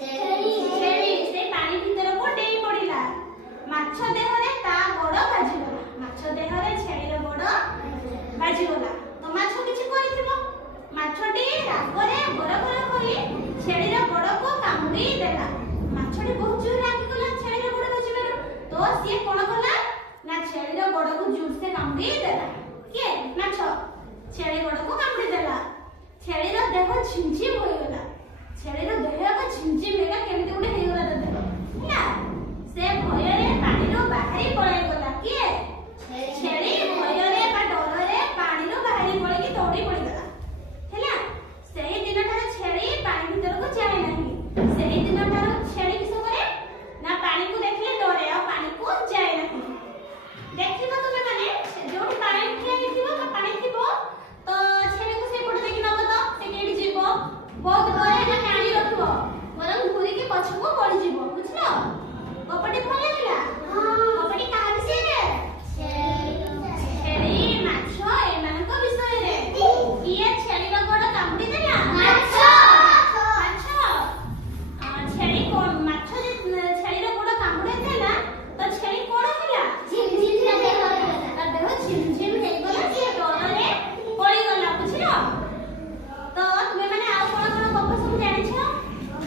ଛେଳି ସେ ପାଣି ଭିତରକୁ ଡେଇଁ ପଡ଼ିଲା। ମାଛ ଦେହରେ ତା ଗୋଡ଼ ବାଜିଗଲା। ମାଛ ଦେହରେ ଛେଳିର ଗୋଡ଼ ବାଜିଗଲା। ତ ମାଛ କିଛି କରିଥିବ। ମାଛଟି ରାଗରେ ଗରଗର ହୋଇ ଛେଳିର ଗୋଡ଼କୁ କାମୁଡ଼ି ଦେଲା। ମାଛଟି ବହୁତ ଜୋରରେ ରାଗିଗଲା ଛେଳିର ଗୋଡ଼ ବାଜିବାରୁ। ତ ସିଏ କ'ଣ କଲା ନା ଛେଳିର ଗୋଡ଼କୁ ଜୋରସେ କାମୁଡ଼ି ଦେଲା। କିଏ? ମାଛ ଛେଳି ଗୋଡ଼କୁ କାମୁଡ଼ି ଦେଲା। ଛେଳିର ଦେହ ଝିମଝିମ ହୋଇଗଲା। ଛେଳିର ଦେହ ଏକ ଝିମଝିମ ହେଇଗଲା। କେମିତି ଗୋଟେ ହେଇଗଲା ତା ଦେହ ହେଲା। ସେ ଭୟରେ ପାଣିରୁ ବାହାରି ପଳାଇଗଲା। କିଏ? ଛେଳି